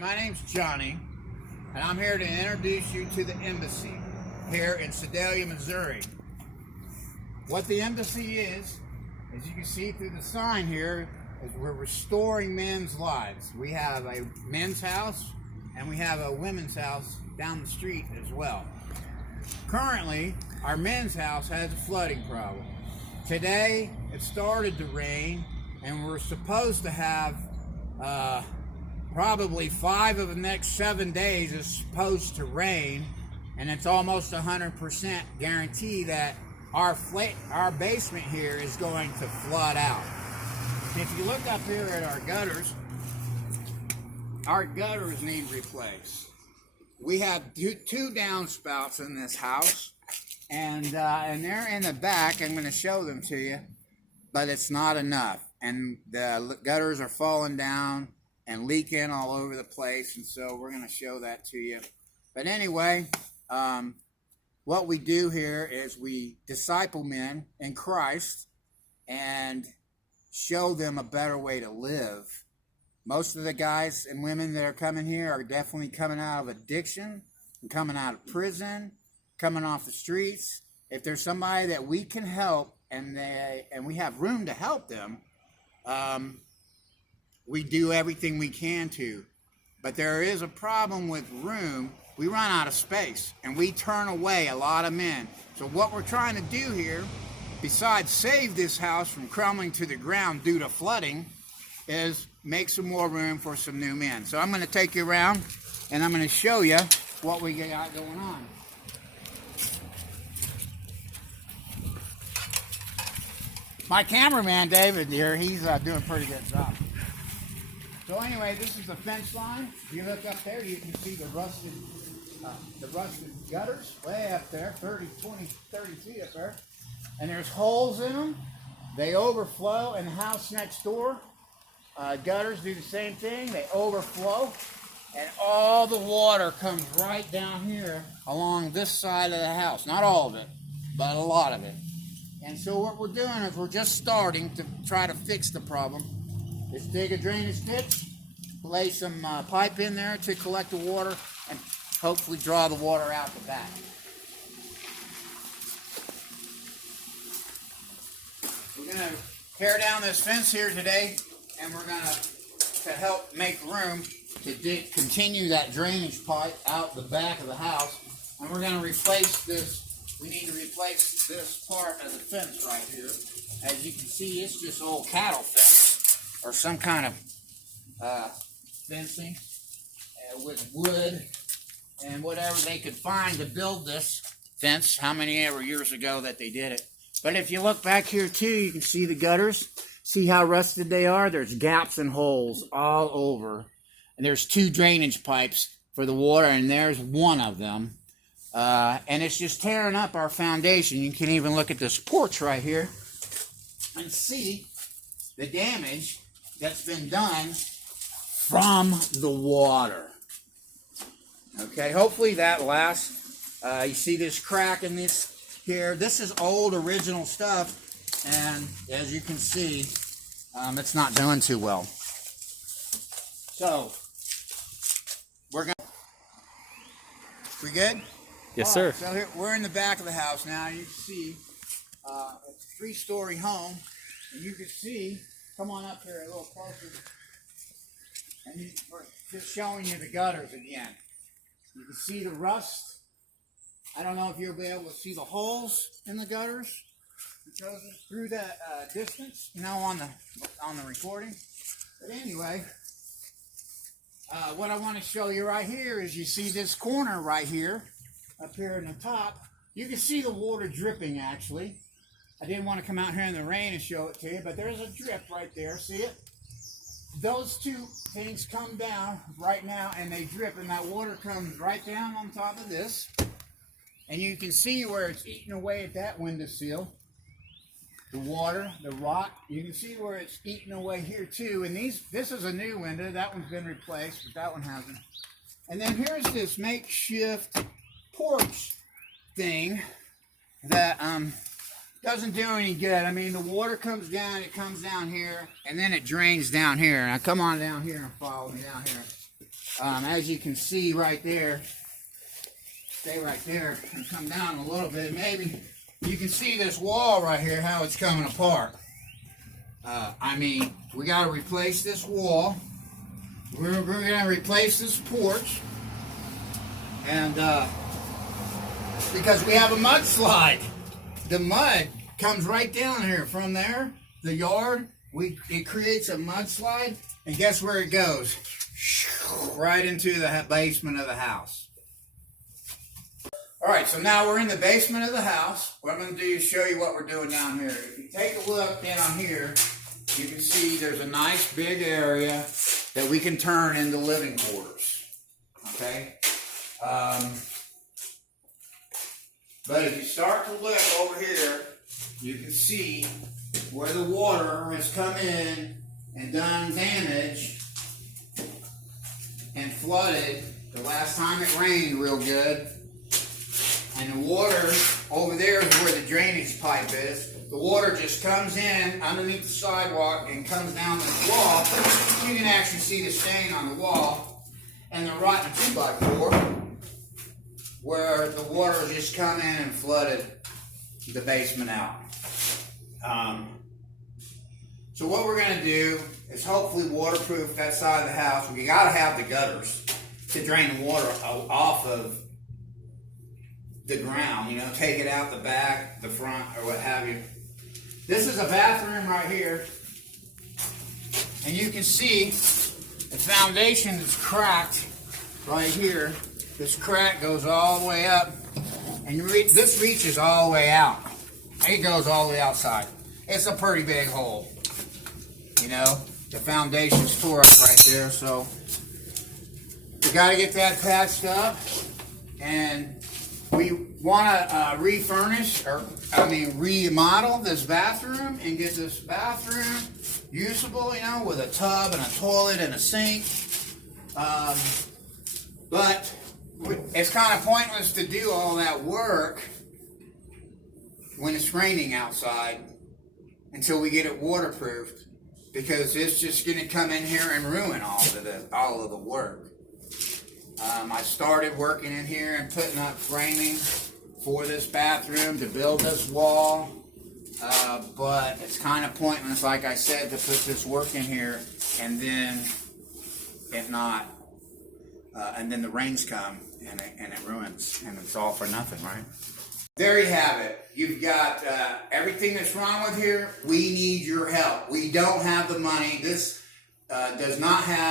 My name's Johnny, and I'm here to introduce you to the embassy here in Sedalia, Missouri. What the embassy is, as you can see through the sign here, is we're restoring men's lives. We have a men's house and we have a women's house down the street as well. Currently, our men's house has a flooding problem. Today, it started to rain, and we're supposed to have probably 5 of the next 7 days is supposed to rain, and it's almost 100% guarantee that our basement here is going to flood out. If you look up here at our gutters need replaced. We have two downspouts in this house, and they're in the back. I'm going to show them to you, but it's not enough, and the gutters are falling down and leaking all over the place, and so we're going to show that to you. But anyway, what we do here is we disciple men in Christ and show them a better way to live. Most of the guys and women that are coming here are definitely coming out of addiction, and coming out of prison, coming off the streets. If there's somebody that we can help and we have room to help them, we do everything we can to. But there is a problem with room. We run out of space, and we turn away a lot of men. So what we're trying to do here, besides save this house from crumbling to the ground due to flooding, is make some more room for some new men. So I'm going to take you around, and I'm going to show you what we got going on. My cameraman, David, here, he's doing a pretty good job. So anyway, this is the fence line. If you look up there, you can see the rusted gutters way up there, 30 feet up there. And there's holes in them. They overflow. And the house next door, gutters do the same thing. They overflow. And all the water comes right down here along this side of the house. Not all of it, but a lot of it. And so what we're doing is we're just starting to try to fix the problem. Is dig a drainage ditch, lay some pipe in there to collect the water, and hopefully draw the water out the back. We're going to tear down this fence here today, and we're going to help make room to continue that drainage pipe out the back of the house. And we're going to replace this. We need to replace this part of the fence right here. As you can see, it's just old cattle fence, or some kind of fencing with wood and whatever they could find to build this fence, how many ever years ago that they did it. But if you look back here too, you can see the gutters. See how rusted they are? There's gaps and holes all over. And there's 2 drainage pipes for the water, and there's one of them. And it's just tearing up our foundation. You can even look at this porch right here and see the damage that's been done from the water. Okay, hopefully that lasts. You see this crack in this here. This is old original stuff, and as you can see, it's not doing too well. So we good? Yes, sir. So here, we're in the back of the house now. You can see it's a 3-story home, and you can see. Come on up here a little closer. And we're just showing you the gutters again. You can see the rust. I don't know if you'll be able to see the holes in the gutters because through that distance, on the recording. But anyway, what I want to show you right here is you see this corner right here, up here in the top. You can see the water dripping actually. I didn't want to come out here in the rain and show it to you, but there's a drip right there. See it? Those 2 things come down right now, and they drip, and that water comes right down on top of this. And you can see where it's eating away at that windowsill. The water, the rock, you can see where it's eating away here too. And this is a new window. That one's been replaced, but that one hasn't. And then here's this makeshift porch thing that doesn't do any good. I mean, the water comes down, it comes down here, and then it drains down here. Now come on down here and follow me down here. As you can see right there, stay right there and come down a little bit. Maybe you can see this wall right here, how it's coming apart. I mean, we got to replace this wall. We're going to replace this porch. And because we have a mudslide. The mud comes right down here from there, the yard. It creates a mudslide. And guess where it goes? Right into the basement of the house. All right, so now we're in the basement of the house. What I'm going to do is show you what we're doing down here. If you take a look down here, you can see there's a nice big area that we can turn into living quarters. Okay? But if you start to look over here, you can see where the water has come in and done damage and flooded the last time it rained real good. And the water over there is where the drainage pipe is. The water just comes in underneath the sidewalk and comes down this wall. You can actually see the stain on the wall and the rotten 2x4 where the water just come in and flooded the basement out. So what we're going to do is hopefully waterproof that side of the house. We got to have the gutters to drain the water off of the ground, you know, take it out the back, the front, or what have you. This is a bathroom right here, and you can see the foundation is cracked right here. This crack goes all the way up, and this reaches all the way out. It goes all the way outside. It's a pretty big hole, you know. The foundation's tore up right there, so we got to get that patched up, and we want to remodel this bathroom and get this bathroom usable, you know, with a tub and a toilet and a sink. But it's kind of pointless to do all that work when it's raining outside until we get it waterproofed, because it's just going to come in here and ruin all of the work. I started working in here and putting up framing for this bathroom to build this wall, but it's kind of pointless, like I said, to put this work in here and then and then the rains come and it ruins, and it's all for nothing, right? There you have it. You've got everything that's wrong with here. We need your help. We don't have the money. This does not have